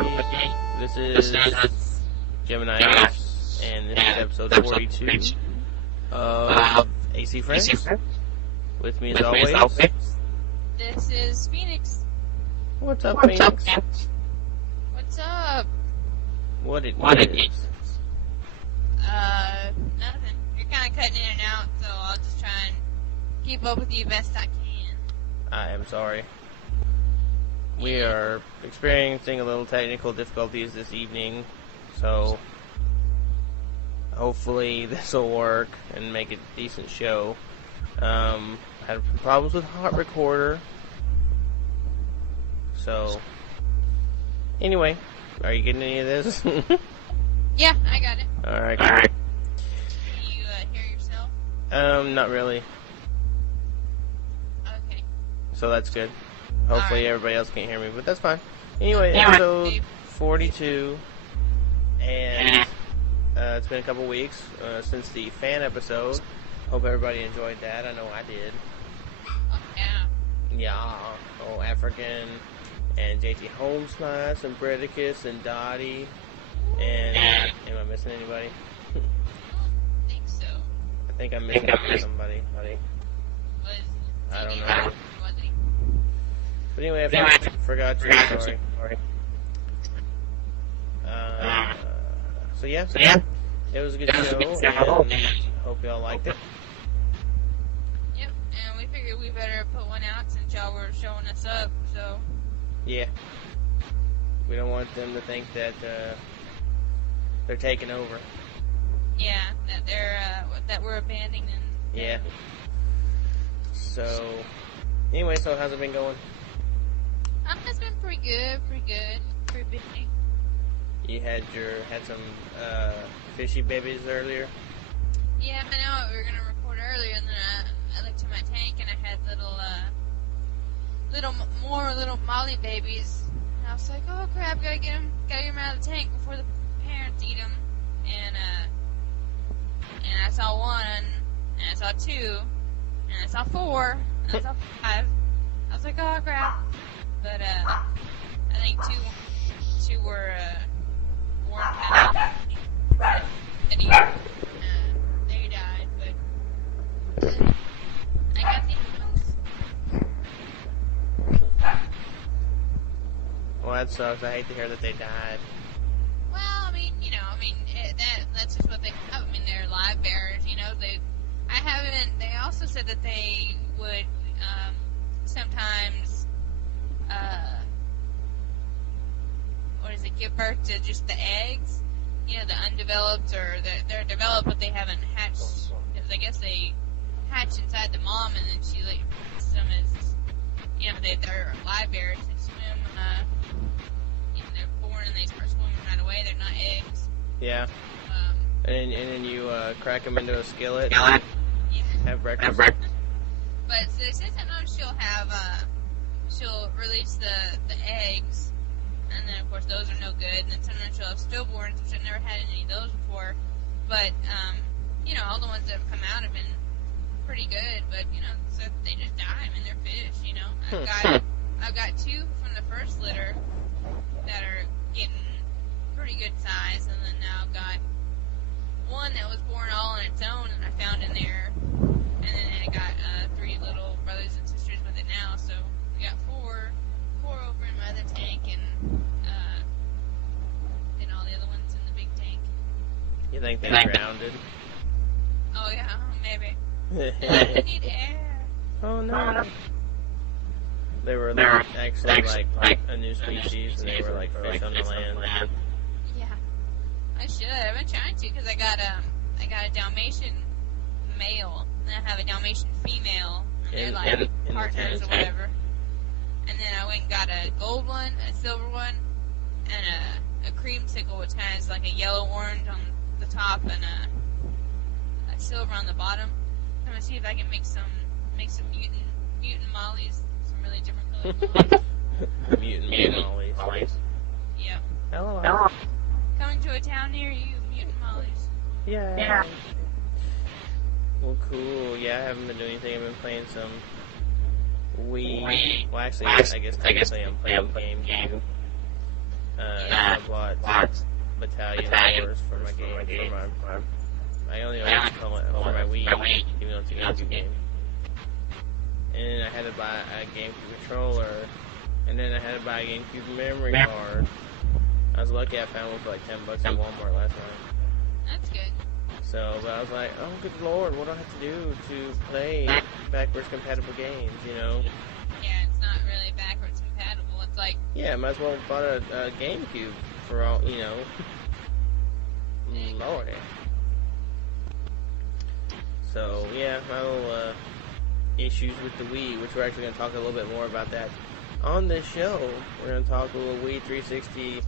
This is Gemini, and this is episode 42 of AC Friends. With me as always. This is Phoenix. What's up, Phoenix? What's up? What it is? Nothing. You're kind of cutting in and out, so I'll just try and keep up with you best I can. I am sorry. We are experiencing a little technical difficulties this evening, so hopefully this will work and make it a decent show. Had problems with Hot Recorder, so anyway, are you getting any of this? Yeah, I got it. Alright. Can you hear yourself? Not really, Okay. so that's good. Hopefully Alright. everybody else can't hear me, but that's fine. Anyway, episode 42, and it's been a couple weeks since the fan episode. Hope everybody enjoyed that. I know I did. Yeah. Yeah. Oh, African, and JT Homeslice, and Bredicus, and Dottie, and am I missing anybody? I think so. I think I'm missing somebody. Buddy. I don't know. But anyway, I forgot to. Sorry. So yeah, it was a good show, and hope y'all liked it. Yep, and we figured we better put one out since y'all were showing us up, so. Yeah. We don't want them to think that they're taking over. Yeah, that that we're abandoning. Yeah. So, anyway, so how's it been going? It's been pretty good, pretty busy. You had some fishy babies earlier? Yeah, I know, we were gonna record earlier, and then I looked at my tank, and I had little molly babies, and I was like, oh crap, gotta get them out of the tank before the parents eat them, and I saw one, and I saw two, and I saw four, and I saw five. I was like, oh crap, but I think two were born kind of they died, but I got these ones. Well, that sucks. I hate to hear that they died. Well, that's just what they have. I mean, they're live bearers, They also said that they would sometimes, give birth to just the eggs, the undeveloped, or they're developed but they haven't hatched, because I guess they hatch inside the mom and then she releases them as, they're live bearers. They swim, they're born and they start swimming right away. They're not eggs. Yeah. And then you crack them into a skillet. Yeah. Have breakfast. But so they said sometimes she'll release the eggs, and then of course those are no good. And then sometimes she'll have stillborns, which I've never had any of those before. But all the ones that have come out have been pretty good. But so they just die. I mean, they're fish. I've got two from the first litter that are getting pretty good size, and then now I've got one that was born all on its own, and I found in there, and then I got three little brothers and sisters with it now, so we got four over in my other tank, and then all the other ones in the big tank. You think they're grounded? Oh yeah, maybe. They need air. Oh no. They were actually like a new species, and they were like fish on the land. Yeah, I should. I've been trying to, because I got a Dalmatian male, and I have a Dalmatian female, and they're like partners or whatever. And then I went and got a gold one, a silver one, and a creamsicle, which has like a yellow-orange on the top and a silver on the bottom. I'm gonna see if I can make some mutant mollies, some really different colors. Mutant mollies. Yeah. Hello. Coming to a town near you, mutant mollies. Yeah. Well, cool. Yeah, I haven't been doing anything. I've been playing some Wii. Well, actually, I guess technically I'm playing game. So I bought Battalion Wars for my game. I only call it for my Wii, even though it's a GameCube game. And I had to buy a GameCube controller, and then I had to buy a GameCube memory card. I was lucky I found one for like $10 at Walmart last night. That's good. So, but I was like, oh good lord, what do I have to do to play backwards compatible games, you know? Yeah, it's not really backwards compatible. It's like... Yeah, might as well have bought a GameCube for all, you know. Lordy. So, yeah, my little issues with the Wii, which we're actually going to talk a little bit more about that on this show. We're going to talk a little Wii 360,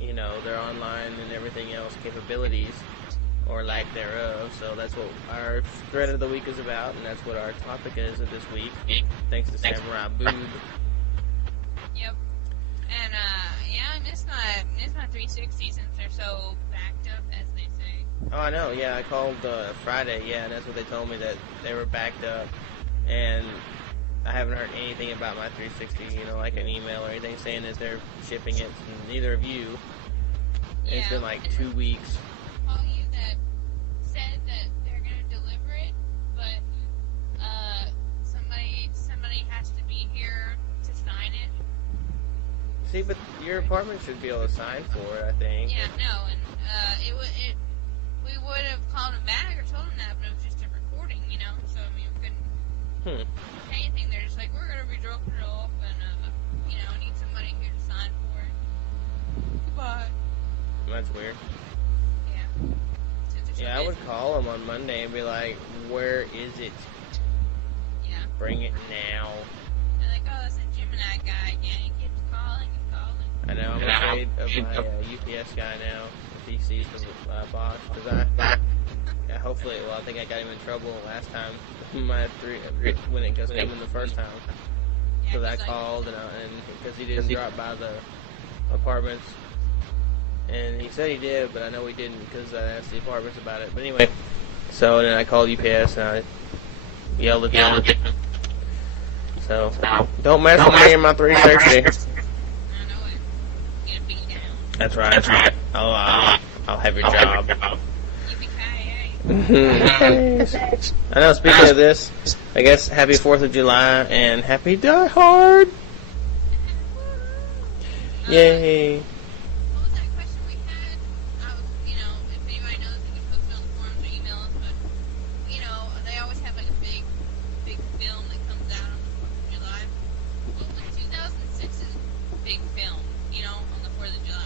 you know, their online and everything else capabilities, or lack thereof. So that's what our thread of the week is about, and that's what our topic is of this week, thanks to Samurai Boob. Yep. And, yeah, I miss my 360 since they're so backed up, as they say. Oh, I know, yeah, I called Friday, yeah, and that's what they told me, that they were backed up, and I haven't heard anything about my 360, you know, like an email or anything saying that they're shipping it, and neither of you. Yeah. It's been like 2 weeks. Call you that said that they're gonna deliver it, but somebody has to be here to sign it. See, but your apartment should be able to sign for it, I think. Yeah, no, and we would have called him back or told him that, but it was just a recording, you know. So I mean, we couldn't say anything. They're just like, we're gonna be dropping it off, and you know, need somebody here to sign for it. Goodbye. That's weird. Yeah. Yeah, I would call them on Monday and be like, where is it? Yeah. Bring it now. They're like, oh, it's a Gemini guy again. He keeps calling and calling. I know, I'm afraid of my UPS guy now. If he sees the box. Because hopefully, well, I think I got him in trouble last time. When it wasn't even the first time. Because I called, and because he didn't drop by the apartments. And he said he did, but I know he didn't because I asked the apartments about it. But anyway, so then I called UPS and I yelled at them. So, don't mess with me in my 360. I know it. Get beat down. That's right. I'll have your job. Yippee-ki-yay. I know, speaking of this, I guess happy 4th of July and happy Die Hard! Yay! What was that question we had? You know, if anybody knows, you can post it on the forums or email us, but, you know, they always have like a big film that comes out on the 4th of July. What was 2006's big film, you know, on the 4th of July? I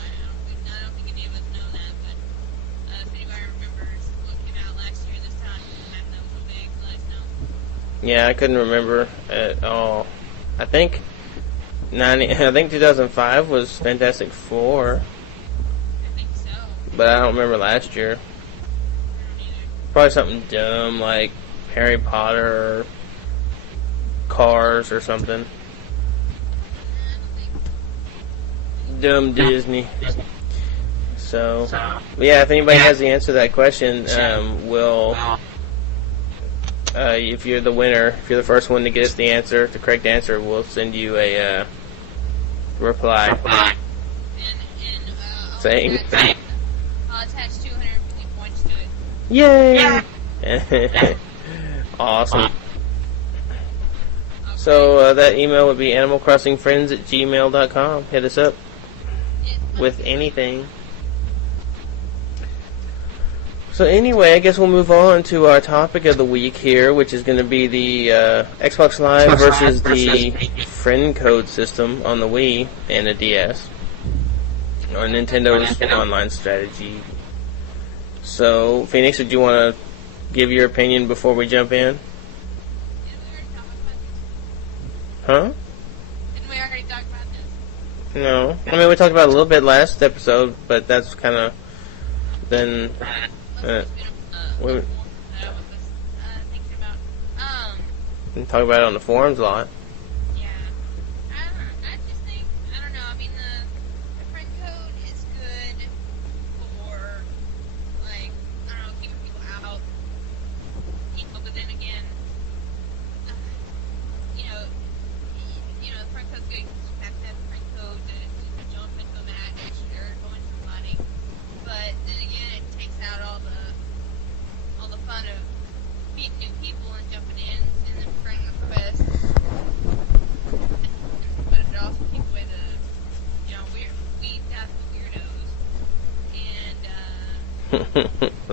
don't think any of us know that, but if anybody remembers what came out last year this time, and that was so big, let us know. Yeah, I couldn't remember at all. I think 2005 was Fantastic Four. I think so. But I don't remember last year. I don't either. Probably something dumb like Harry Potter or Cars or something. I don't think. Dumb Disney. So, but yeah, if anybody has the answer to that question, if you're the winner, if you're the first one to get us the answer, the correct answer, we'll send you a reply saying, I'll attach 250 points to it. yay! Awesome. So that email would be animalcrossingfriends@gmail.com. Hit us up with anything. So anyway, I guess we'll move on to our topic of the week here, which is going to be the Xbox Live versus the friend code system on the Wii and the DS, or Nintendo's online strategy. So, Phoenix, did you want to give your opinion before we jump in? Huh? Didn't we already talk about this? No. I mean, we talked about it a little bit last episode, but that's kind of then. We talk about it on the forums a lot. Yeah. I just think, I don't know, I mean, the friend code is good for, like, I don't know, keeping people out, you know, but then again, you know, the friend code's good because you have to have the friend code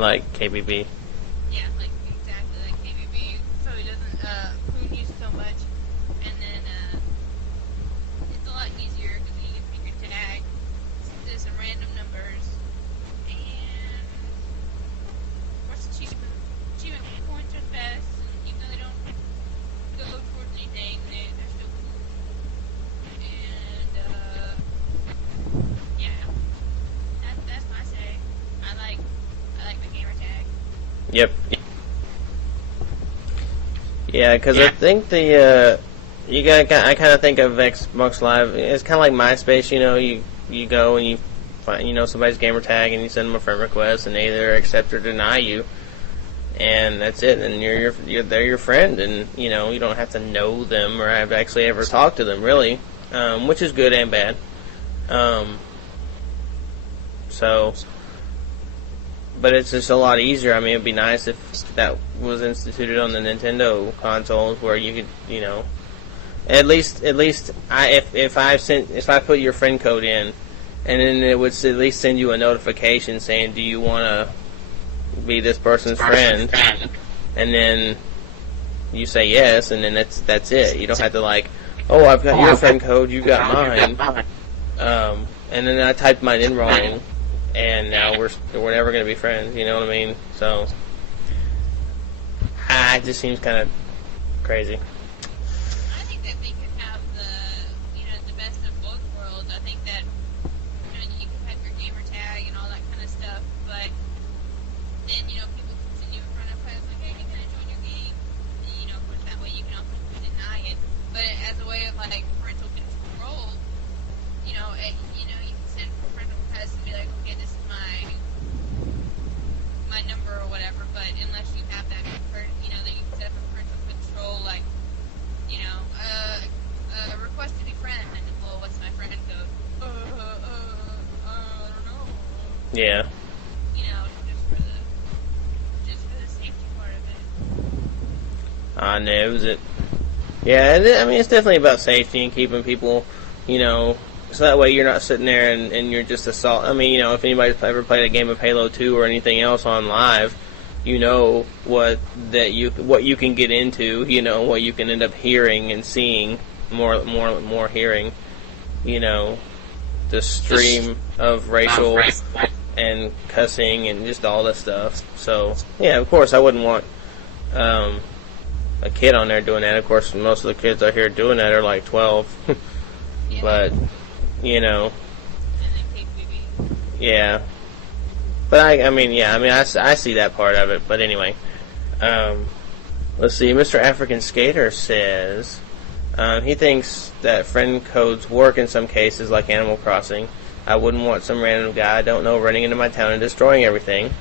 like KBB. Yeah, like exactly like KBB, so he doesn't prune you so much, and then it's a lot easier because you can pick your tag, do some random numbers, and of course achievement points are best, and even though they don't go towards anything, they're still cool. And yeah, that's my say. I like the gamer tag. Yep. Yeah, because I think I kind of think of Xbox Live. It's kind of like MySpace. You go and you find somebody's gamer tag and you send them a friend request and they either accept or deny you, and that's it. And they're your friend, and you don't have to know them or have actually ever talked to them really, which is good and bad. But it's just a lot easier. I mean, it'd be nice if that was instituted on the Nintendo consoles, where you could, at least if I put your friend code in, and then it would at least send you a notification saying, do you want to be this person's friend? And then you say yes, and then that's it. You don't have to oh, I've got your friend code, you got mine. And then I typed mine in wrong. And now we're never going to be friends, you know what I mean? So, it just seems kind of crazy. I think that they could have the best of both worlds. I think that, you can have your gamer tag and all that kind of stuff, but then, people can send you a friend request like, hey, can I join your game? And, of course, that way you can also deny it. But as a way of, parental control, you can send friend requests and be like, okay, this is my number or whatever, but unless you have that, that you can set up a parental control, request to be friend, and well, what's my friend code? I don't know. Yeah. Just for the safety part of it. I knows it. Yeah, I mean, it's definitely about safety and keeping people, so that way you're not sitting there and you're just assault. I mean, if anybody's ever played a game of Halo 2 or anything else on live, what you can get into, what you can end up hearing and seeing, more hearing, the stream of racial and cussing and just all that stuff. So, yeah, of course I wouldn't want a kid on there doing that. Of course, most of the kids out here doing that are like 12. Yeah. But yeah. But I see that part of it. But anyway, let's see. Mr. African Skater says he thinks that friend codes work in some cases, like Animal Crossing. I wouldn't want some random guy I don't know running into my town and destroying everything.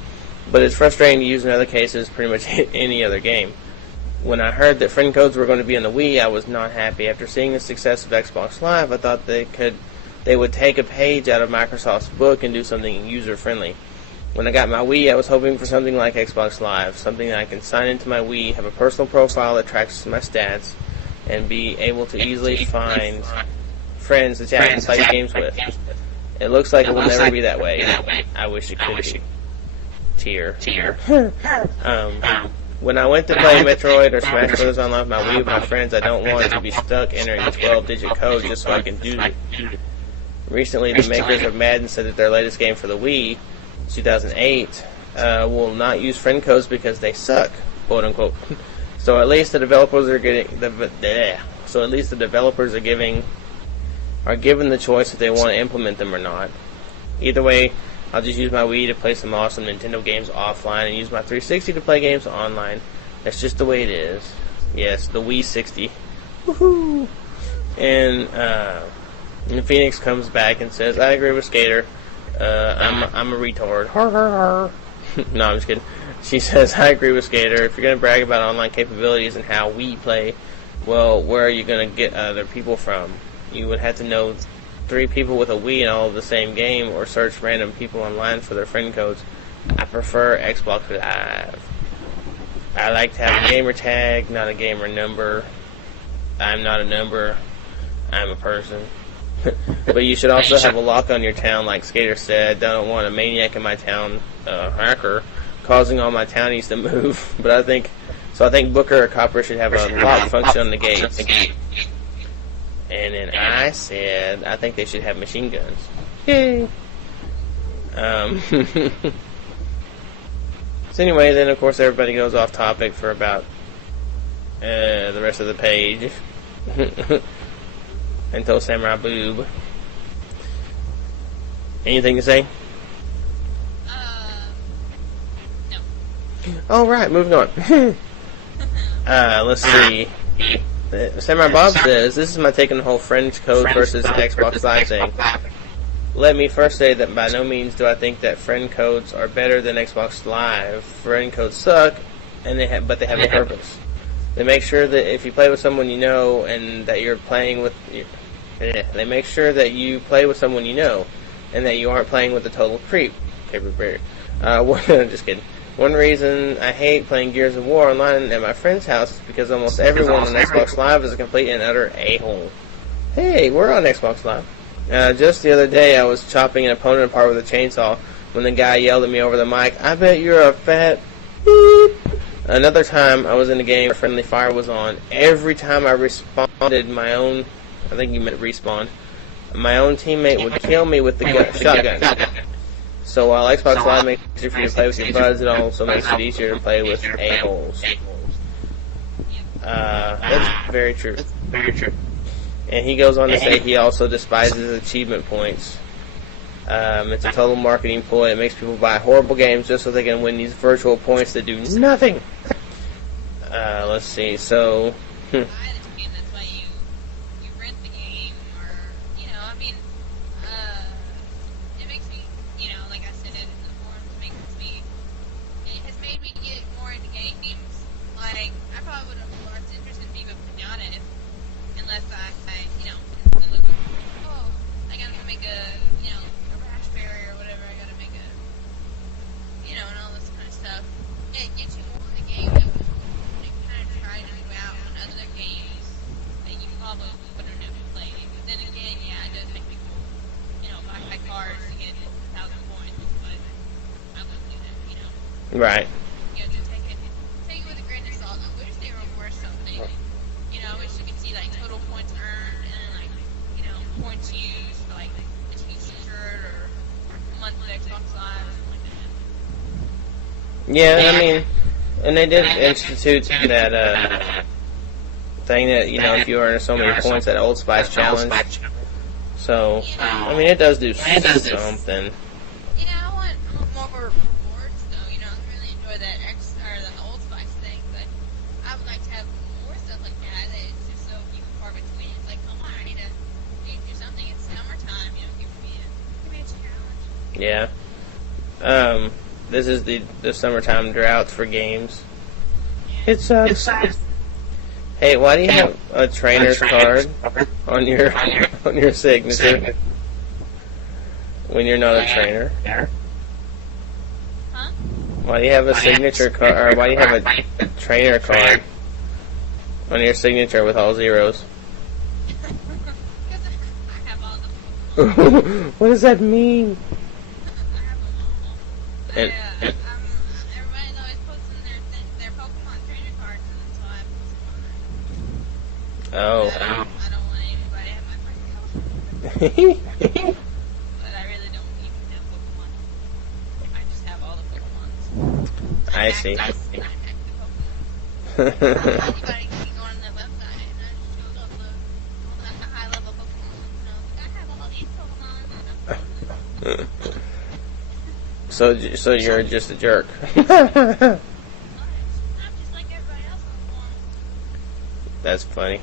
But it's frustrating to use in other cases, pretty much any other game. When I heard that friend codes were going to be on the Wii, I was not happy. After seeing the success of Xbox Live, I thought they would take a page out of Microsoft's book and do something user-friendly. When I got my Wii, I was hoping for something like Xbox Live, something that I can sign into my Wii, have a personal profile that tracks my stats, and be able to easily find friends to chat and play games with. It looks like it will never be that way. I wish it could be. Tear. When I went to play Metroid or Smash Bros. Online with my Wii with my friends, I don't want to be stuck entering a 12-digit code just so I can do it. Recently, the makers of Madden said that their latest game for the Wii, 2008, will not use friend codes because they suck, quote unquote. So at least the developers are given the choice if they want to implement them or not. Either way, I'll just use my Wii to play some awesome Nintendo games offline and use my 360 to play games online. That's just the way it is. Yes, the Wii 60. Woohoo! And Phoenix comes back and says, I agree with Skater. I'm a retard. No, I'm just kidding. She says, I agree with Skater. If you're going to brag about online capabilities and how we play, well, where are you going to get other people from? You would have to know 3 people with a Wii and all of the same game, or search random people online for their friend codes. I prefer Xbox Live. I like to have a gamer tag, not a gamer number. I'm not a number. I'm a person. But you should also have a lock on your town, like Skater said. Don't want a maniac in my town, hacker, causing all my townies to move. But I think Booker or Copper should have a lock function on the gates. And then I said I think they should have machine guns. Yay! So anyway, then of course everybody goes off topic for about the rest of the page until Samurai Boob. Anything to say? No. Alright, moving on. Let's see. Samurai Bob says, this is my take on the whole friend code versus Xbox Live thing. Let me first say that by no means do I think that friend codes are better than Xbox Live. Friend codes suck, but they have a purpose. They make sure that if you play with someone you know and that you're playing with... They make sure that you play with someone you know and that you aren't playing with a total creep. Just kidding. One reason I hate playing Gears of War online at my friend's house is because almost everyone on Xbox Live is a complete and utter a-hole. Hey, we're on Xbox Live. Just the other day, I was chopping an opponent apart with a chainsaw when the guy yelled at me over the mic, "I bet you're a fat beep." Another time, I was in a game where friendly fire was on. Every time I responded, I think you meant respawn, my own teammate would kill me with the shotgun. So while Xbox Live makes it easier for you to play with your buds, it also makes it easier to play with a-holes. That's very true. And he goes on to say he also despises achievement points. It's a total marketing ploy. It makes people buy horrible games just so they can win these virtual points that do nothing. Let's see. So, That's why you rent the game, or it makes me, like I said in the forums, it has made me get more into games. Like I probably would have lost interest in Viva Pinata unless I look, oh, I gotta make a rash berry or whatever. I gotta make and all this kind of stuff. It gets you more in the game than kind of try to go out on other games that you probably would have never played. But then again, yeah, it does make me cool. Buy cards to get 1,000 points, but I wouldn't do that, right. Just take it with a grain of salt. I wish they were worth something. I wish you could see like total points earned and like points used for like a t-shirt or a month of Xbox Live or something like that. Yeah, I mean, and they did institute that thing that if you earn so many points, that Old Spice challenge. So, I mean, it does do something. I want more rewards though. I really enjoy that the Old Spice thing, but I would like to have more stuff like that. It's just so few and far between. It's like, come on, I need to do something. It's summertime, give me a challenge. Yeah. This is the summertime drought for games. It sucks. Hey, why do you have a trainer's card on your signature when you're not a trainer? Huh? Why do you have a signature card, or why do you have a trainer card on your signature with all zeros? Because I have all the. What does that mean? I have them all. And- Everybody's always posting their Pokemon trainer cards, and so I post them on there. Oh. I don't want anybody to have my friend code. But I really don't even have Pokemon. I just have all the Pokemons. I see. I hack the Pokemon. Anybody can go on the website and I just showed all the high level Pokemon. I have all these Pokemon. So you're just a jerk. I'm just like everybody else on the forum. That's funny.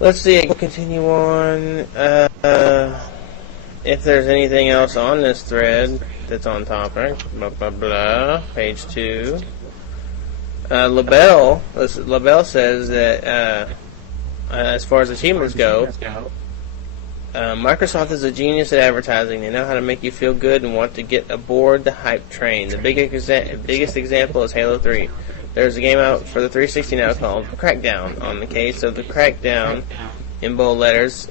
Let's see. We'll continue on. If there's anything else on this thread that's on topic, blah blah blah. Page 2. LaBelle says that as far as achievements go, Microsoft is a genius at advertising. They know how to make you feel good and want to get aboard the hype train. The biggest example is Halo 3. There's a game out for the 360 now called Crackdown. On the case of the Crackdown, in bold letters,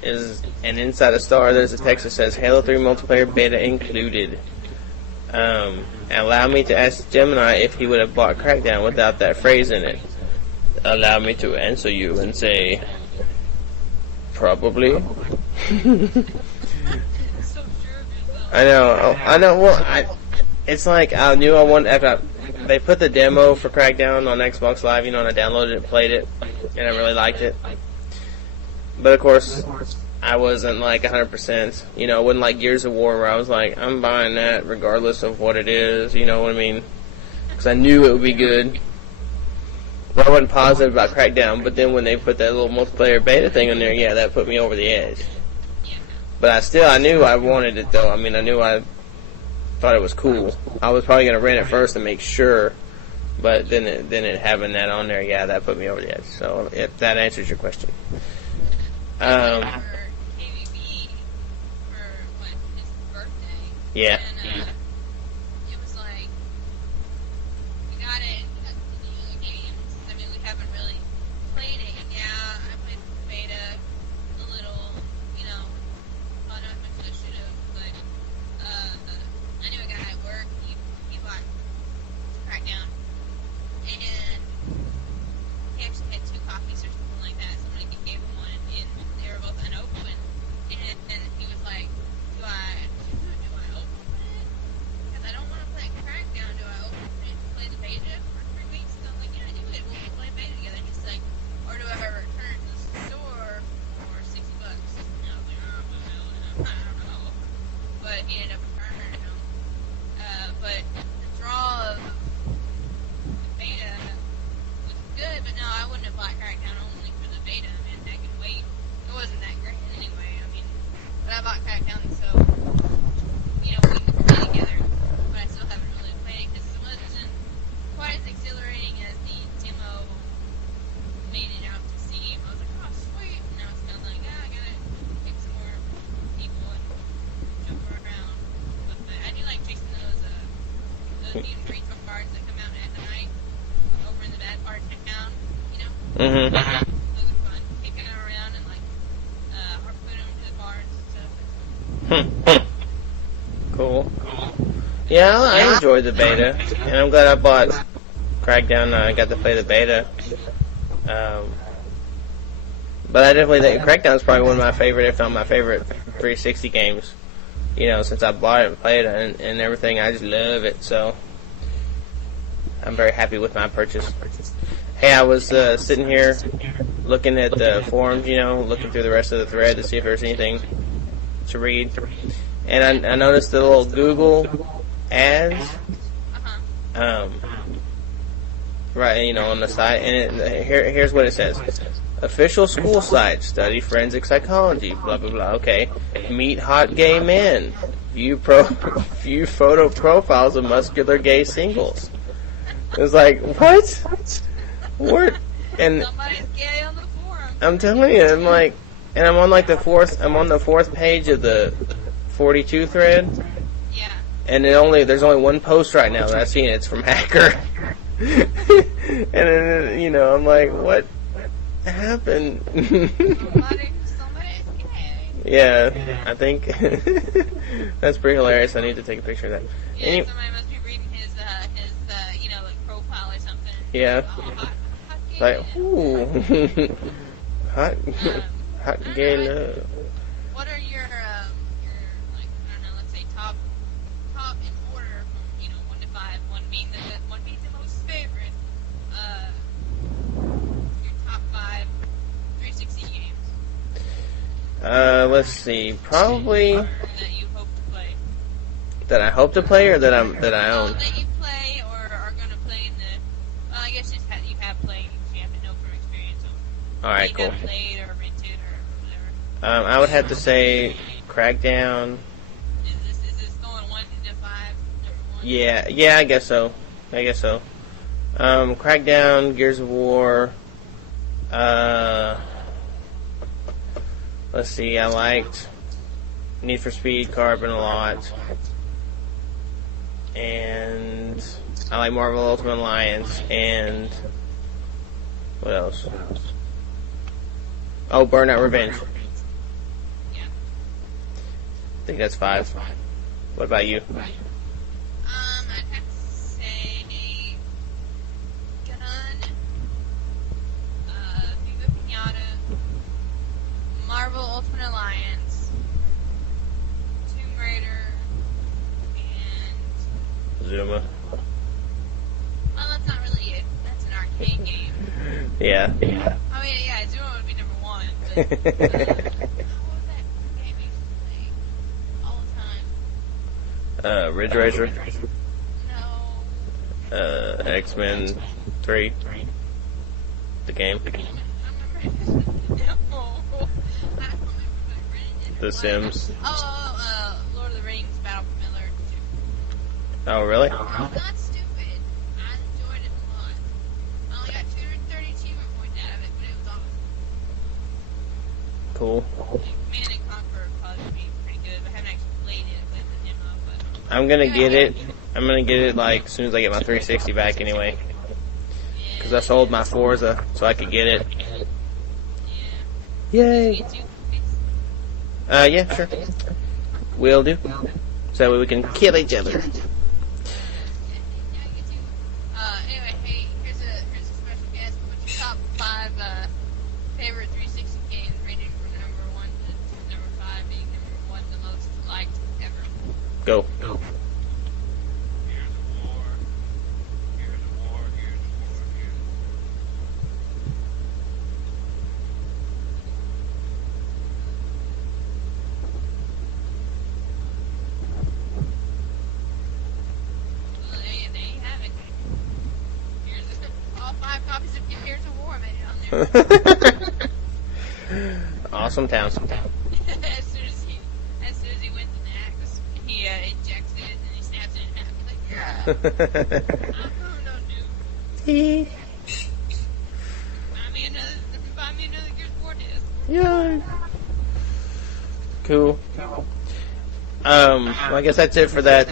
and inside a star there's a text that says Halo 3 multiplayer beta included. Allow me to ask Gemini if he would have bought Crackdown without that phrase in it. Allow me to answer you and say, probably. So sure of yourself. I know. Well, it's like I knew I wanted after they put the demo for Crackdown on Xbox Live, and I downloaded it, played it, and I really liked it. But of course, I wasn't like 100%. It wasn't like Gears of War where I was like, I'm buying that regardless of what it is. You know what I mean? Because I knew it would be good. But I wasn't positive about Crackdown. But then when they put that little multiplayer beta thing in there, yeah, that put me over the edge. But I knew I wanted it though. I knew I thought it was cool. I was probably gonna rent it first to make sure. But then it having that on there, yeah, that put me over the edge. So if that answers your question. For KVB for his birthday. Yeah. And it was like we got it. The games. We haven't really played it. Yeah, I played the beta a little. Not as much as I should have. But I knew a guy at work. He bought Crackdown, and he actually had 2 copies or something like that. Somebody gave him one, and they were both unopened. And he was like, "Do I open it? Because I don't want to play Crackdown. Do I open it and play the beta for 3 weeks?" And I was like, "Yeah, do it. We'll play beta together." And he's like, "Or do I return it to the store for $60?" And I was like, "Oh, well, I don't know." But he ended up returning them. But the draw of the beta was good, but no, I wouldn't have bought Crackdown only for the beta. That could wait. It wasn't that great anyway. But I bought Crackdown, so we can play together. But I still haven't really played it because it wasn't quite as exhilarating as the demo made it out to seem. I was like, oh sweet, and now it's kind of like, I gotta pick some more people and jump around. But I do like chasing those mutant retards that come out at night over in the bad part of town. Mm-hmm. Those are fun. Kicking around and harpoon them to the bars and stuff. Cool. Yeah, I enjoyed the beta, and I'm glad I bought Crackdown. I got to play the beta. But I definitely think Crackdown is probably one of my favorite, if not my favorite, 360 games. Since I bought it and played it and everything, I just love it. So I'm very happy with my purchase. Hey, I was sitting here looking at the forums, looking through the rest of the thread to see if there's anything to read. And I noticed the little Google ads, right, on the site. And here's what it says. Official school site, study forensic psychology, blah, blah, blah. Okay. Meet hot gay men. View photo profiles of muscular gay singles. It was like, what? What? And Somebody's gay on the forum. I'm telling you, I'm on the fourth page of the 42 thread. Yeah. And there's only one post right now that I've seen. It's from Hacker. And then, I'm like, what happened? Somebody's gay. Yeah, I think that's pretty hilarious. I need to take a picture of that. Yeah, somebody must be reading his profile or something. Yeah. Hot gay. Like, ooh. hot gay love. What are your let's say top in order from 1 to 5, 1 being the most favorite, your top 5 360 games? Let's see. Probably that you hope to play. that I hope to play or that I own. That you play or are gonna play in the. Well, I guess you have played. You have to know from experience. All right, you cool. have played or rented or whatever. I would have to say Crackdown. Is this going 1 to 5? Number 1? Yeah, I guess so. Crackdown, Gears of War. Let's see. I liked Need for Speed Carbon a lot, and I like Marvel Ultimate Alliance, and what else? Oh, Burnout Revenge. Yeah. I think that's 5. What about you? hate games. Yeah. I mean, yeah, Zero would be number one, but what was that game we used to play all the time? Ridge Racer. No. X-Men 3. The game. I don't remember. No. I don't remember what it The was. Sims. Lord of the Rings, Battle for Middle Earth. Oh, really? It's not stupid. I enjoyed it a lot. I only got 230 achievement points out of it, but it was awesome. Cool. Command and Conquer would probably be pretty good, but I haven't actually played it with the demo. But I'm gonna get it. I'm gonna get it like as soon as I get my 360 back anyway. Because I sold my Forza so I could get it. yeah. Yay! Get two copies. Yeah, sure. Will do. So that way we can kill each other. Yeah, get two. Anyway, hey, here's a special guest. What's your top 5 favorite 360 games rated from number 1 to number 5, being number 1 the most liked ever? Go. Here's a war. Here's a war. Here's a war. Here's Well, there you have it. Here's all 5 copies of Here's a War made it on there. Awesome town. as soon as he wins an axe, he injects it and he snaps it in half. He's like, yeah, oh no, dude. Buy me another Gears 4 disc. Yay. Cool. Well, I guess that's it for that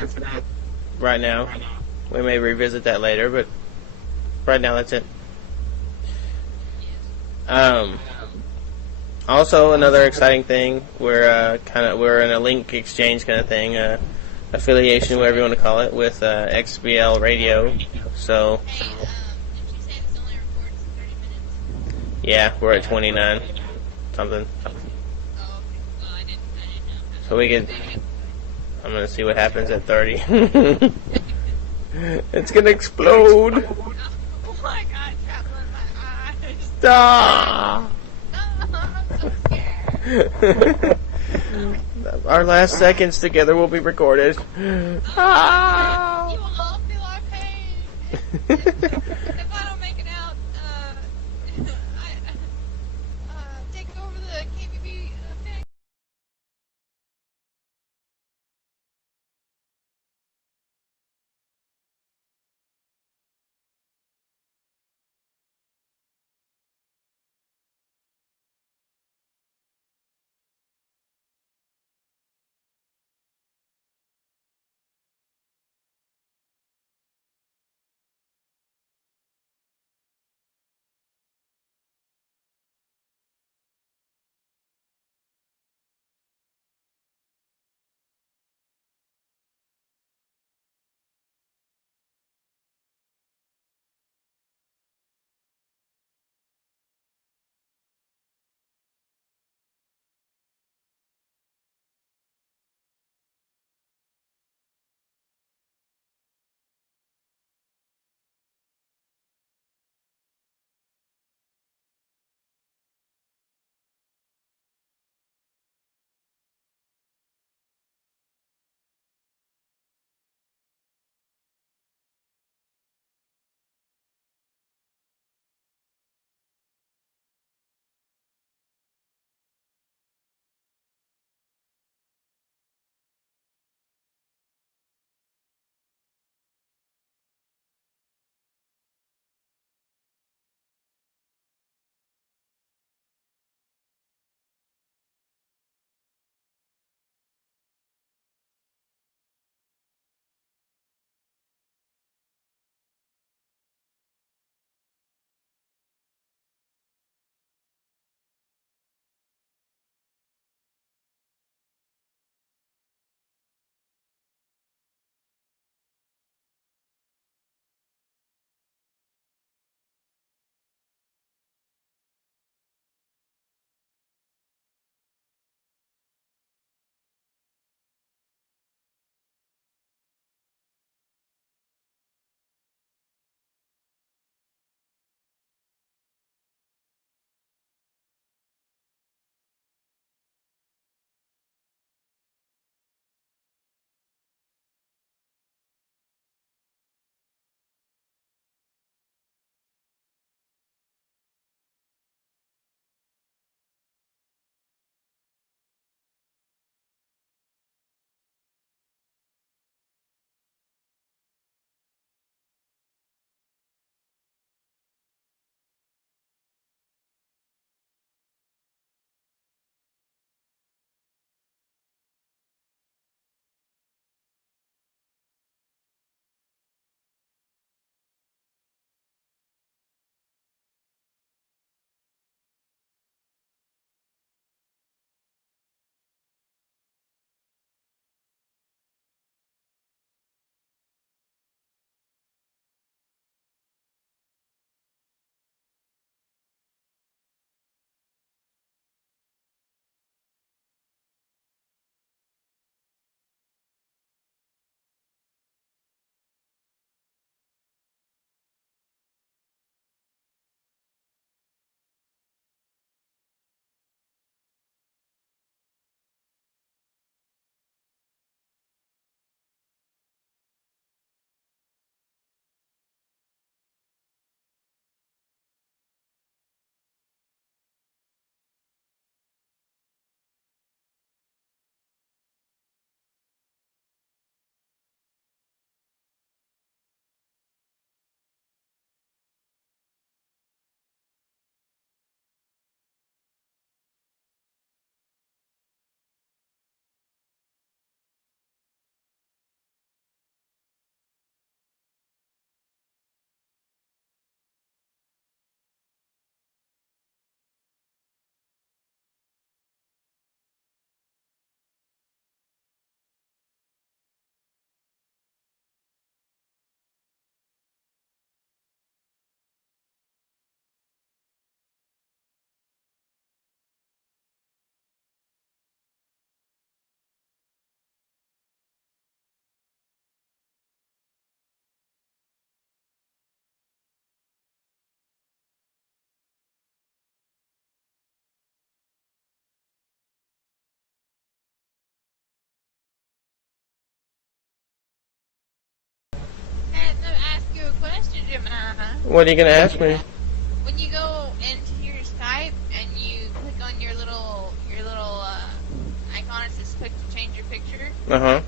right now. We may revisit that later, but right now that's it. Also, another exciting thing, we're in a link exchange kind of thing, affiliation, whatever you want to call it, with XBL Radio. So, Hey, did you say this only records 30 minutes? yeah, we're at 29 something. Oh, okay. Well, I didn't know. So we could. I'm gonna see what happens at 30. It's gonna explode. Oh my god, travel in my eyes. Ah! I'm so scared. Our last seconds together will be recorded. Ah! You will all feel our pain. What are you gonna ask me? When you go into your Skype and you click on your little icon, it says click to change your picture. Uh-huh.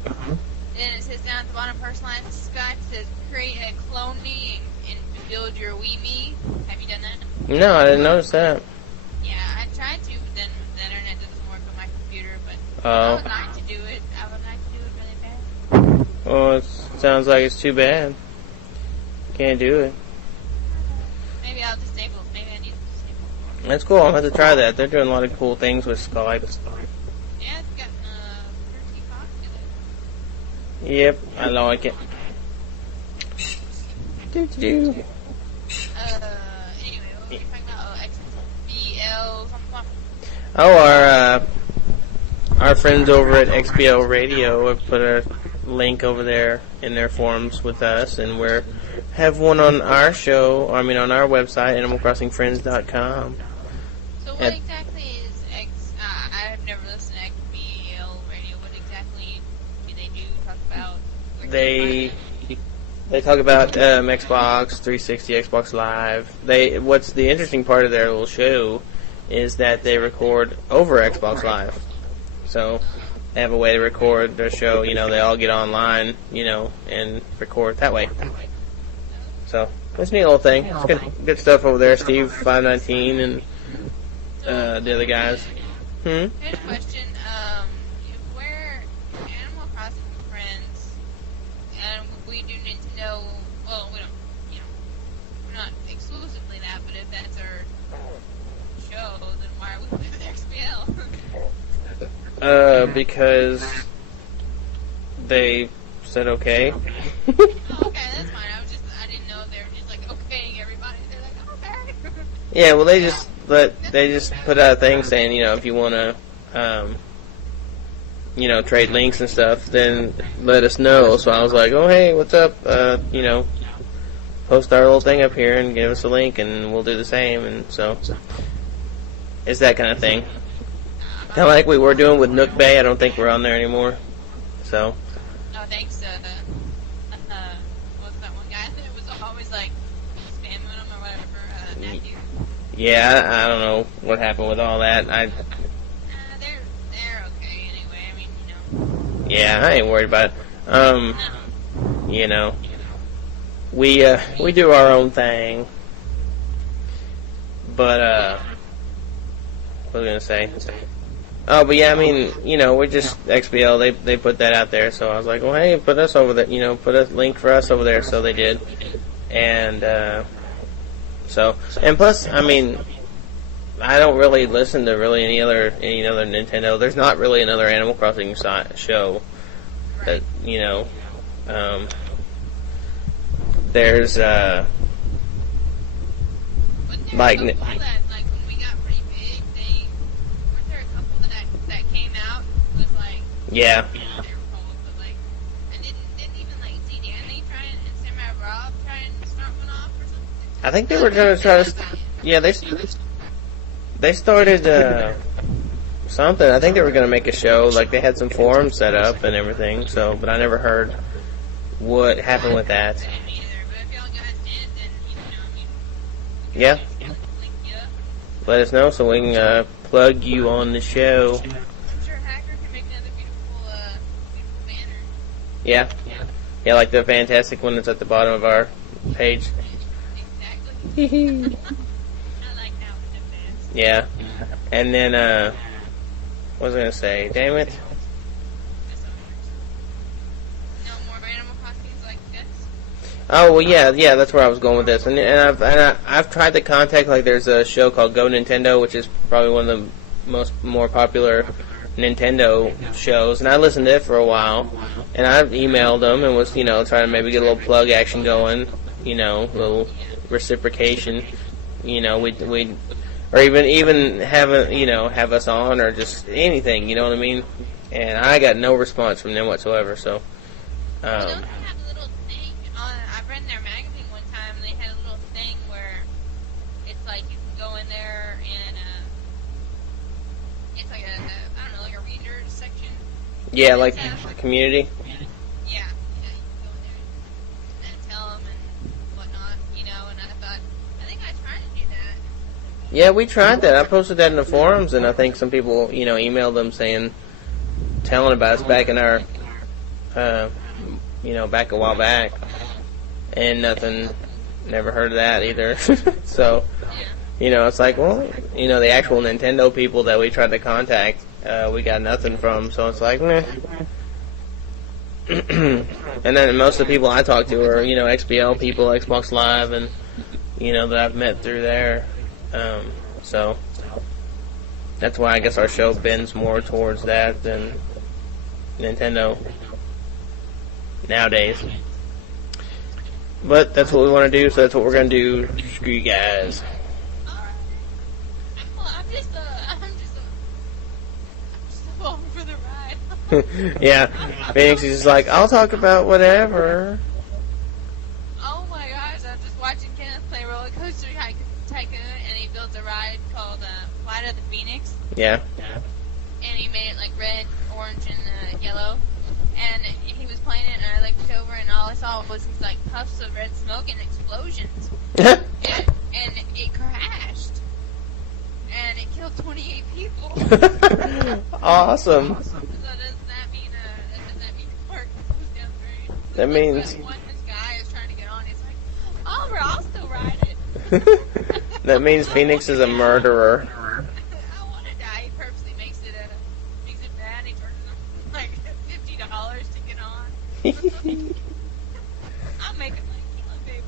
Then it says down at the bottom, personalized Skype, it says create a clone me and build your Wii. Have you done that? No, I didn't notice that. Yeah, I tried to, but then the internet doesn't work on my computer. But I Oh. would like to do it. I would like to do it really bad. Well, it sounds like it's too bad. Can't do it. Maybe I'll disable. Maybe I need to disable. That's cool. I'll have to try that. They're doing a lot of cool things with Skype. Yeah, it's got pretty popular. Yep, I like it. Do. Anyway, what were we talking about? Oh, XBL something. Oh, our friends over at XBL Radio have put a link over there in their forums with us, and we have one on our show. I mean, on our website, AnimalCrossingFriends.com. So what exactly is I've never listened to XBL Radio. What exactly do they do? Talk about? Where can you find They talk about Xbox 360, Xbox Live. What's the interesting part of their little show is that they record over Xbox Live. So they have a way to record their show. You know, they all get online, you know, and record that way. So it's a neat little thing. It's good stuff over there. Steve 519 and the other guys. Here's a question. If we're Animal Crossing friends and we do Nintendo, well, we don't, you know, we're not exclusively that, but if that's our show, then why are we with XBL? Because they said okay. Oh, okay, that's fine. I didn't know if they were just like okaying everybody. They're like, okay. Yeah, well, they just put out a thing saying, you know, if you want to, you know, trade links and stuff, then let us know. So I was like, oh, hey, what's up? You know, post our little thing up here and give us a link, and we'll do the same. And so it's that kind of thing. Kind of like we were doing with Nook Bay. I don't think we're on there anymore. So. Oh, thanks. What was that one guy that was always like spamming them or whatever? Matthew. Yeah, I don't know what happened with all that. They're okay anyway. I mean, you know. Yeah, I ain't worried about it. No. You know, we do our own thing. But what was I gonna say? Oh, but yeah, I mean, you know, we're just XBL. They put that out there, so I was like, well, hey, put us over there. You know, put a link for us over there. So they did, and and plus, I mean, I don't really listen to really any other Nintendo. There's not really another Animal Crossing show that, you know. There's Wasn't there like. a couple that, like, when we got pretty big, weren't there a couple that came out with, like, Yeah. they were called, but, like, and didn't even, like, Z Danley try and Samurai Rob try and start one off or something? I think they were going to try to. Yeah, they started something. I think they were going to make a show. Like, they had some forums set up and everything. So, but I never heard what happened with that. I didn't either, but if y'all guys did, then, you know, I mean, Yeah, link you up. let us know so we can plug you on the show. I'm sure Hacker can make another beautiful banner. Yeah, yeah, like the fantastic one that's at the bottom of our page. Exactly. I like that with the fans. Yeah, and then what was I going to say? Damn it. No more Animal Crossings like this? Oh well, yeah, that's where I was going with this, and I've tried to contact, like, there's a show called Go Nintendo, which is probably one of the more popular Nintendo shows, and I listened to it for a while, and I've emailed them and was, you know, trying to maybe get a little plug action going, you know, a little reciprocation, you know, we or even have have us on, or just anything, you know what I mean? And I got no response from them whatsoever, so. Well, don't they have a little thing on? I've read in their magazine one time. They had a little thing where it's like you can go in there and it's like I don't know, like a reader section. Yeah, like community. Yeah, you can go in there and tell them and whatnot, you know. And I thought thought, I think I tried to do that. Yeah, we tried that. I posted that in the forums, and I think some people, emailed them telling about us back in our, back a while back, and nothing, never heard of that either. So, it's like, well, the actual Nintendo people that we tried to contact, we got nothing from, so it's like, meh. And then most of the people I talk to are, XBL people, Xbox Live, and, that I've met through there. So that's why I guess our show bends more towards that than Nintendo nowadays. But that's what we want to do, so that's what we're going to do. Screw you guys. Alright. Well, I'm just along for the ride. Yeah, Phoenix is just like, I'll talk about whatever. Oh my gosh, I'm just watching Kenneth play Roller Coaster Tycoon, and he built a ride called Flight of the Phoenix. Yeah. And he made it like red, orange, and yellow. And he was playing it, and I looked over, and all I saw was these like puffs of red smoke and explosions. and it crashed. And it killed 28 people. Awesome. So does that mean the park goes down the drain? That means... This guy is trying to get on, he's like, Oliver, I'll still ride it. That means Phoenix is a murderer. I want to die. He purposely makes it bad. He charges them like $50 to get on. I'm making like baby.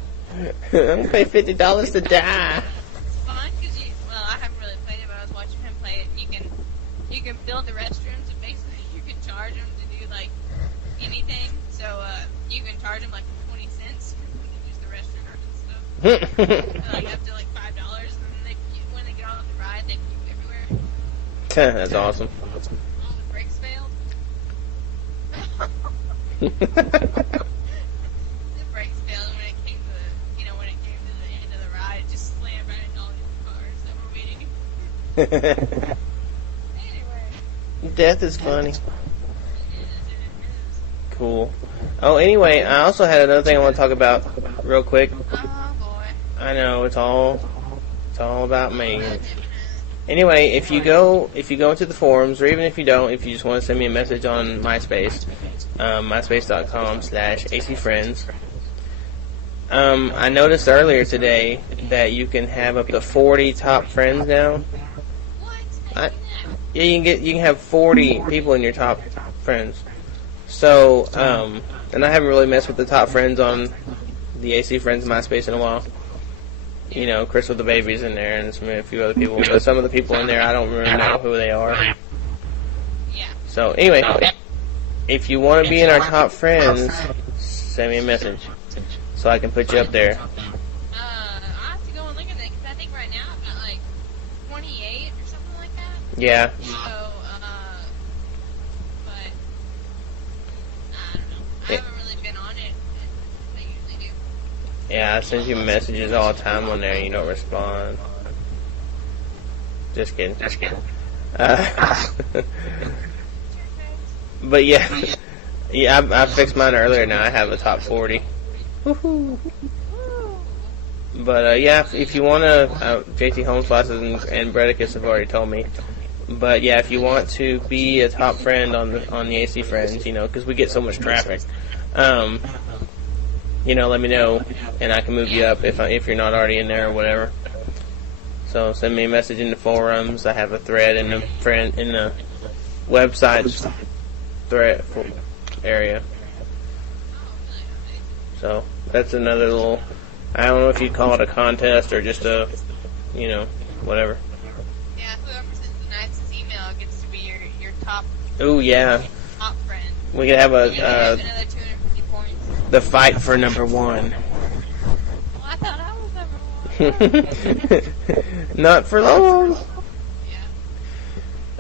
I'm gonna pay $50 to die. It's fun because I haven't really played it, but I was watching him play it. And you can build the restrooms, and basically you can charge them to do like anything. So you can charge them like 20 cents when you use the restroom and stuff. Like up to like $5, and then when they get on the ride, they puke everywhere. That's awesome. All the brakes failed. The brakes failed when it came to the end of the ride. It just slammed right into all these cars that were waiting. Anyway. Death is funny. It is. Cool. Oh, anyway, I also had another thing I want to talk about real quick. Oh boy. I know, it's all about me. Anyway, if you go into the forums, or even if you don't, if you just want to send me a message on MySpace, myspace.com/acfriends. I noticed earlier today that you can have up to 40 top friends now. What? Yeah, you can have 40 people in your top friends. So, and I haven't really messed with the top friends on the AC Friends MySpace in a while. Chris with the baby's in there, and a few other people. But some of the people in there, I don't really know who they are. Yeah. So, anyway, if you want to be in our top friends, send me a message so I can put you up there. I have to go and look at it, because I think right now I've got like 28 or something like that. Yeah. So, but I don't know. I haven't really been on it as I usually do. Yeah, I send you messages all the time on there and you don't respond. Just kidding. But yeah, I fixed mine earlier now. I have a top 40. Woohoo! But yeah, if you want to, JT Home Slices and Bredicus have already told me. But yeah, if you want to be a top friend on the AC Friends, because we get so much traffic, let me know, and I can move you up if you're not already in there or whatever. So send me a message in the forums. I have a thread in the website thread area. So that's another little. I don't know if you'd call it a contest or just a, whatever. Yeah, whoever sends the nicest email gets to be your top. Ooh, yeah. Top friend. We could have You have another 250 points. the fight for number one. Well, I thought I was number one. Not for long. Yeah.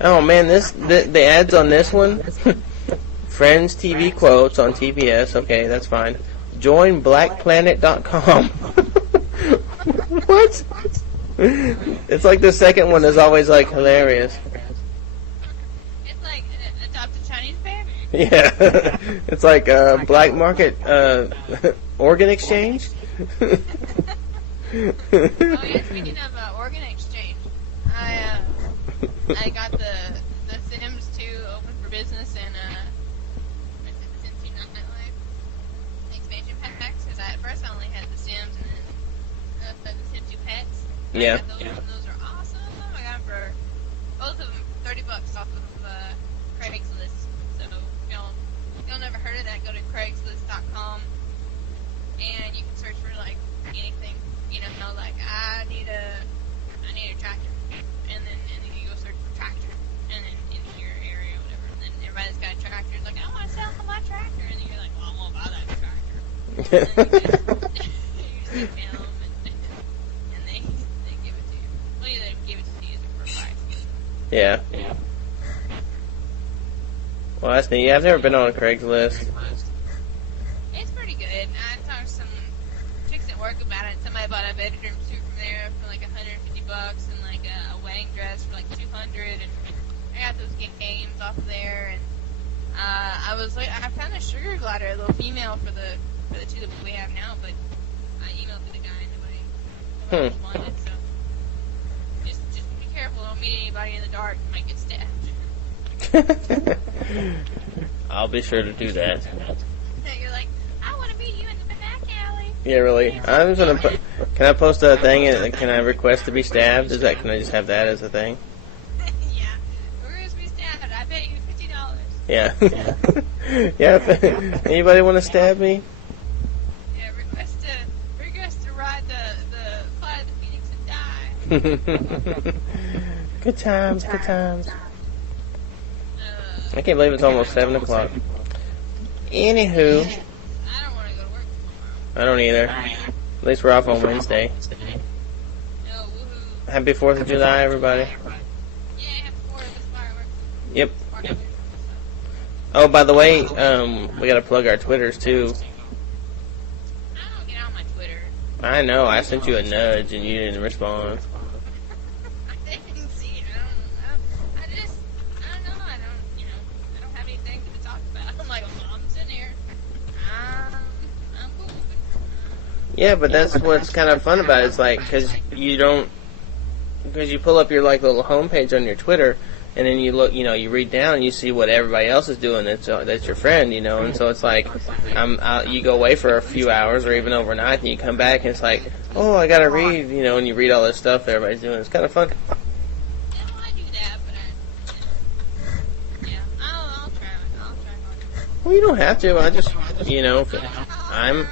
Oh man, the ads on this one. Friends TV quotes on TBS. Okay, that's fine. Join blackplanet.com. What? It's like the second one is always like hilarious. It's like adopt a Chinese baby. Yeah. It's like black market organ exchange. Oh yeah, speaking of organ exchange, I got the Sims 2 open for business and the Sims 2 Nightlife expansion packs. Because at first I only had the Sims and then the Sims 2 Pets. Yeah. Those are awesome. I got them for both of them $30 off of Craigslist. So if y'all never heard of that, go to Craigslist.com and you can search for like anything. You know, like I need a tractor, and then you go search for tractor, and then in your area or whatever, and then everybody's got a tractor. It's like I want to sell my tractor, and then you're like, well, I won't buy that tractor. And then you just email them, and they give it to you. Well, they give it to you for a price. Yeah. Well, that's neat. I've never been on Craigslist. It's pretty good. I talked to some chicks at work about it. Somebody bought a bedroom suit from there for like $150 and like a wedding dress for like $200, and I got those games off of there. And I was like, I found a sugar glider, a little female for the two that we have now, but I emailed the guy and nobody responded. So just be careful. Don't meet anybody in the dark. You might get stabbed. I'll be sure to do that. You're like, I want to meet you in the back alley. Yeah, really. I'm just gonna can I post a thing and can I request to be stabbed? Can I just have that as a thing? Yeah. We're going to be stabbed. I bet you $50. Yeah. Yeah. Anybody want to stab me? Yeah, request to ride the fly of the Phoenix and die. Good times, good times. I can't believe it's almost 7 o'clock. Anywho. I don't want to go to work tomorrow. I don't either. At least we're off on Wednesday. No, woohoo. Happy 4th of July, everybody. Yeah, happy 4th of fireworks. Yep. Oh, by the way, we gotta plug our Twitters, too. I don't get on my Twitter. I know, I sent you a nudge and you didn't respond. I didn't see it. I don't know. I don't have anything to talk about. I'm like, well, I'm sitting here. I'm cool. Yeah, but that's what's kind of fun about it. It's like, because you pull up your like little homepage on your Twitter, and then you look, you read down and you see what everybody else is doing that's your friend, and so it's like, you go away for a few hours or even overnight, and you come back and it's like, oh, I gotta read, and you read all this stuff that everybody's doing. It's kind of fun. Yeah, well, I do that, but I'll try hard. Well, you don't have to. I just, I'm.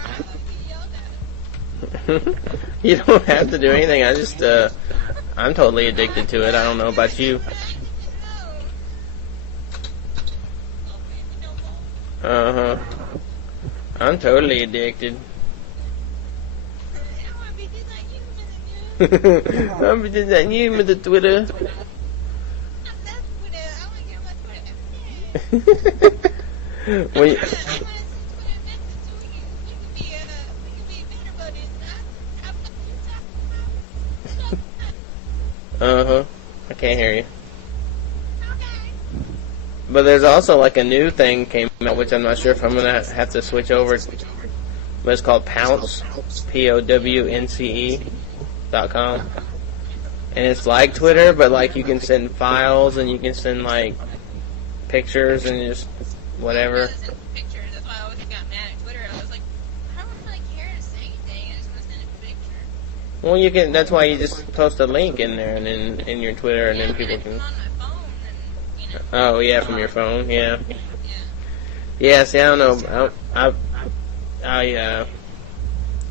You don't have to do anything. I just, I'm totally addicted to it. I don't know about you. Uh-huh. I'm totally addicted. I'm just like you with the Twitter. Well, uh-huh. I can't hear you. But there's also like a new thing came out, which I'm not sure if I'm gonna have to switch over. But it's called Pownce, POWNCE.com, and it's like Twitter, but like you can send files and you can send like pictures and just whatever. That's why I always got mad at Twitter. I was like, I don't really care to say anything. I just want to send a picture. Well, you can. That's why you just post a link in there and then in your Twitter, and then people can. Oh yeah, from your phone, yeah. Yeah, see, I don't know. I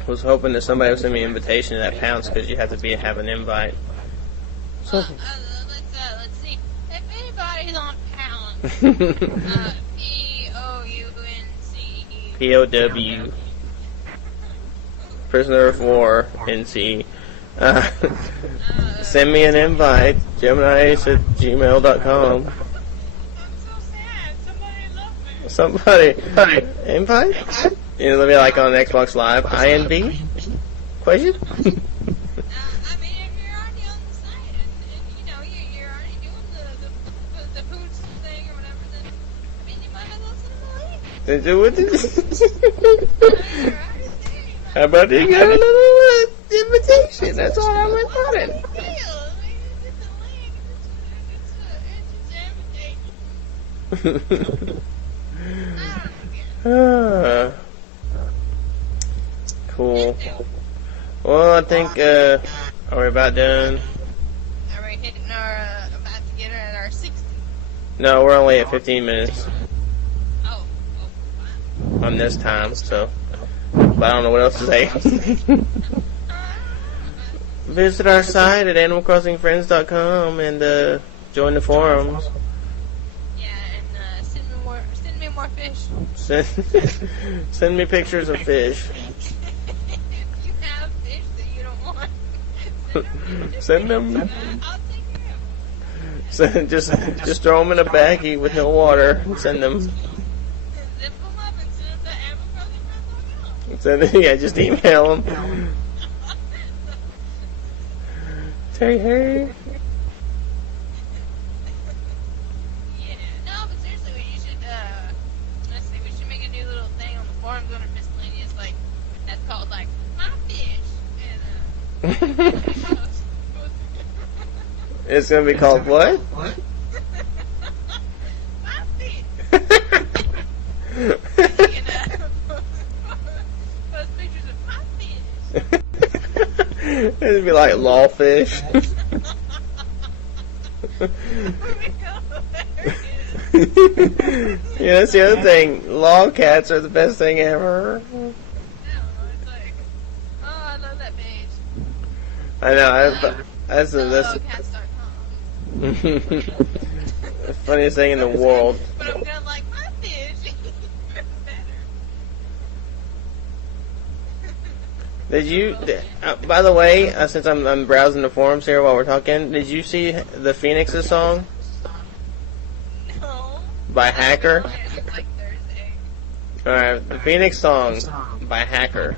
was hoping that somebody would send me an invitation to that Pownce because you have to have an invite. So. Let's see. If anybody's on Pownce, POWNCE. Prisoner of War, NC. Send me an invite, geminiace@gmail.com. Somebody, invite? It'll be like on Xbox Live. INV? Question? I mean, if you're already on the site and you're already doing the pooch thing or whatever, then I mean, you might as well send them a link. How about you got another invitation? important. That's all that was important. It's a link. It's an invitation. I don't care. Cool. Well, I think, are we about done? Are we hitting our, about to get at our 60? No, we're only at 15 minutes Oh, on this time, so. But I don't know what else to say. Visit our site at animalcrossingfriends.com and join the forums. yeah, and send me more fish. Send me pictures of fish. If you have fish that you don't want, Send them. I'll take care of them. Just throw them in a baggie with no water. Send them. Zip them up and send them to animalcrossingfriends.com. Yeah, just email them. Hey. Yeah, no, but seriously, we should, let's see, we should make a new little thing on the forums under miscellaneous, like, that's called, like, my fish, and, It's gonna be called what? my fish, post pictures of my fish. It'd be like lawfish. Yeah, that's the other thing. Lolcats are the best thing ever. No, it's like, oh, I love that page. I know. That's Cats.com. the funniest thing in the world. But I'm gonna like my fish even better. Did you? By the way, since I'm browsing the forums here while we're talking, did you see the Phoenix's song No. by Hacker? It's like Thursday. All right, the Phoenix song by Hacker.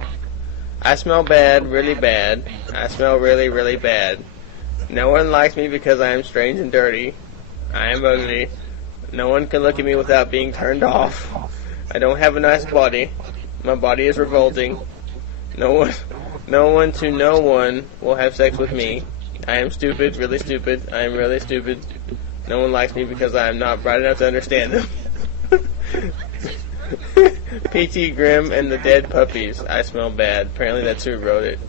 I smell bad, really bad. I smell really, really bad. No one likes me because I am strange and dirty. I am ugly. No one can look at me without being turned off. I don't have a nice body. My body is revolting. No one will have sex with me. I am stupid, really stupid. I am really stupid. No one likes me because I am not bright enough to understand them. P.T. Grimm and the Dead Puppies. I smell bad. Apparently that's who wrote it.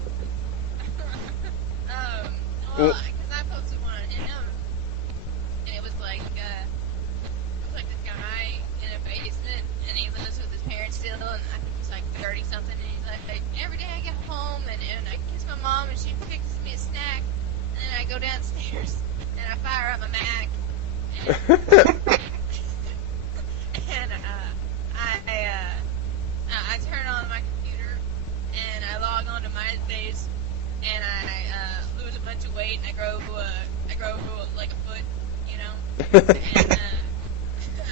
Well, because I posted one on him, and it was like this guy in a basement, and he lives with his parents still, and I think he's like 30 something, and he's like, every day I get home, and I kiss my mom, and she fixes me a snack, and then I go downstairs, and I fire up my Mac, and I turn on my computer, and I log on to MySpace, and I lose a bunch of weight, and I grow like a foot, you know. And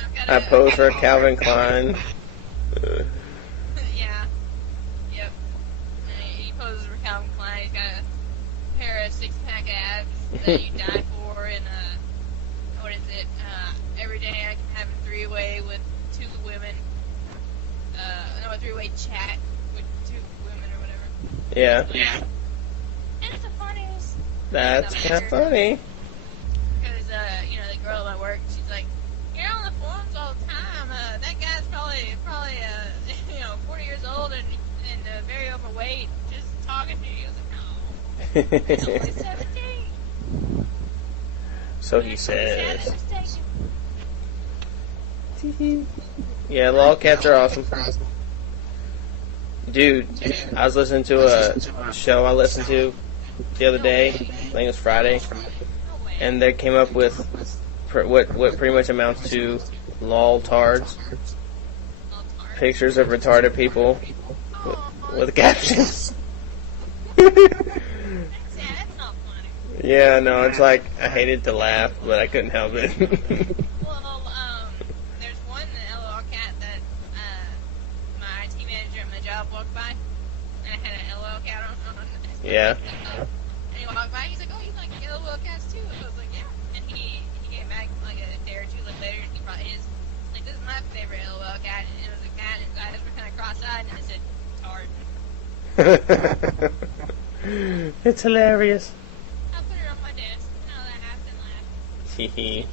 I've got I pose for Calvin Klein. Yeah. Yep. And he poses for Calvin Klein. He's got a pair of six-pack abs that you die for, and what is it? Every day I can have a three-way with two women. No, a three-way chat with two women or whatever. Yeah. And it's the funniest. That's kind of funny. Because, the girl at my work, she's like, you're on the forums all the time. That guy's probably 40 years old and very overweight, just talking to you. I was like, no, he's only 17. So he says. Just take Yeah, lolcats are awesome. Dude, I was listening to a show I listened to the other day. I think it was Friday, and they came up with what pretty much amounts to lol tards, pictures of retarded people with captions. that's not funny. Yeah, no, it's like I hated to laugh, but I couldn't help it. Well, there's one LOL cat that my IT manager at my job walked by, and I had an LOL cat on. Yeah. And he walked by, he's like, oh, you like LOL cats too? And I was like, yeah. And he came back like a day or two later, and he brought his, like, this is my favorite LOL cat, and it was a cat, and his eyes were kind of cross-eyed, and it said, tard. It's hilarious. I'll put it on my desk. And I'll laugh and laugh.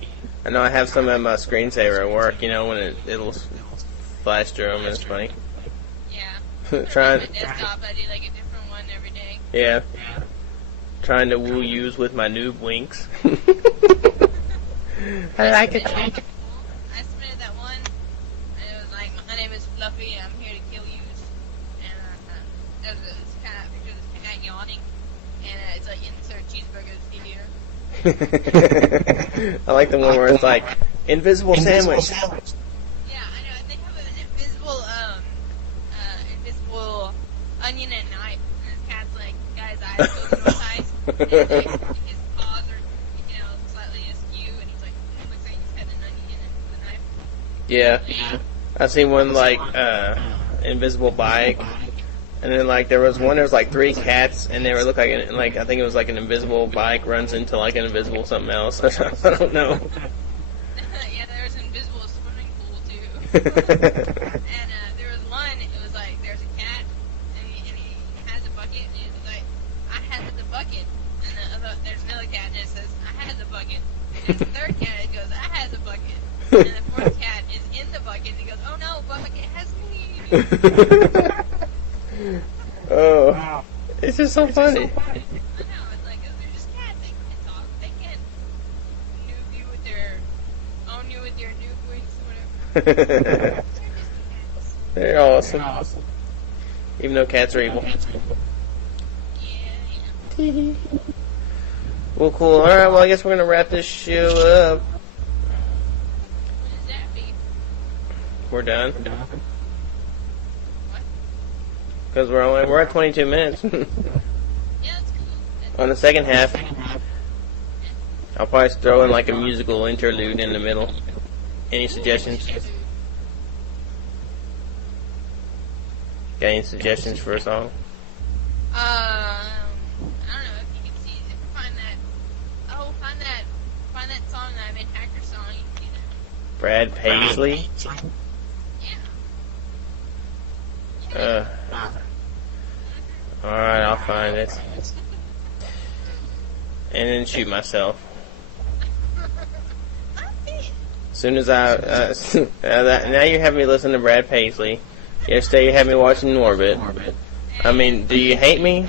I know I have some at my screensaver at work, you know, when it'll flash through them, and it's funny. Yeah. Trying, On my desktop, I do like a different one every day. yeah. Trying to woo yous with my noob winks. I like it. I submitted that one, and it was like, my name is Fluffy, I'm here to kill yous. And there's this cat, picture of this cat yawning, and it's like, insert cheeseburgers here. I like the one where it's like, invisible sandwich. Yeah, I know. They have an invisible onion and knife, and this cat's like, guy's eyes go to his eyes, and like, his paws are, slightly askew, and he's like, looks like he's had an onion and the knife. Yeah. I seen one like, invisible bike. And then, like, there was like 3 cats, and they were look like I think it was like an invisible bike runs into like an invisible something else. I don't know. Yeah, there was an invisible swimming pool too. And there was one. It was like there's a cat, and he has a bucket, and he's like, I had the bucket. And there's another cat, and it says, I had the bucket. And the third cat, it goes, I had the bucket. And the fourth cat is in the bucket, and he goes, oh no, bucket has me. Oh, it's just so funny. I know, it's like, they're just cats. They can talk. They can noob you with own you with your noob wings or whatever. They're just cats. They're awesome. Even though cats are evil. Yeah. Well, cool. Alright, well, I guess we're gonna wrap this show up. What does that be? We're done. What? Because we're at 22 minutes. Yeah, that's cool. On the second half, I'll probably throw in like a musical interlude in the middle. Any suggestions? Got any suggestions for a song? I don't know if you can see, if you find that song that I made, Hacker Song, you can see that. Brad Paisley? Yeah. Alright, I'll find it. And then shoot myself. As soon as now you have me listen to Brad Paisley. Yesterday you had me watching Norbit. I mean, do you hate me?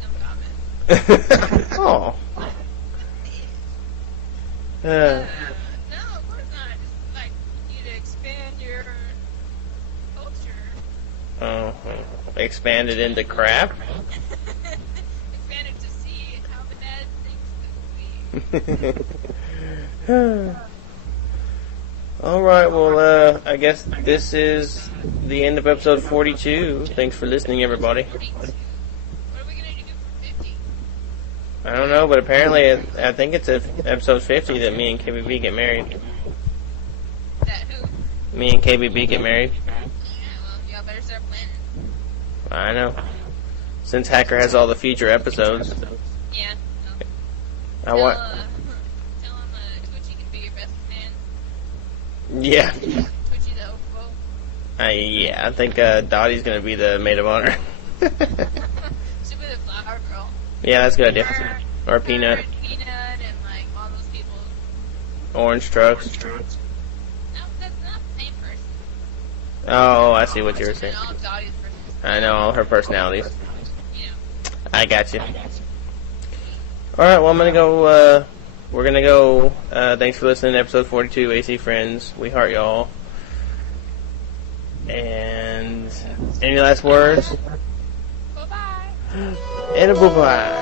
No comment. Oh. No, of course not. Just like you to expand your culture. Oh. Expanded into crap? Expanded to see how the bad things could be. Alright, well, I guess this is the end of episode 42. Thanks for listening, everybody. 42. What are we gonna do for 50? I don't know, but apparently I think it's episode 50 that me and KBB get married. That who? Me and KBB get married. Yeah, well, y'all better start planning. I know. Since Hacker has all the future episodes. Yeah. I want. Tell him Twitchy can be your best man. Yeah. Twitchy the Oafo. Yeah, I think Dottie's gonna be the maid of honor. She'll be the flower girl. Yeah, that's a good idea. Or Her Peanut. and Peanut and like all those people. Orange trucks. No, that's not the same person. Oh, I see what you were saying. And all of Dottie's personalities. I know all her personalities. You know. I got you. Alright, well, I'm gonna go, we're gonna go, thanks for listening to episode 42, AC Friends. We heart y'all. And, any last words? Bye-bye. And a bye-bye.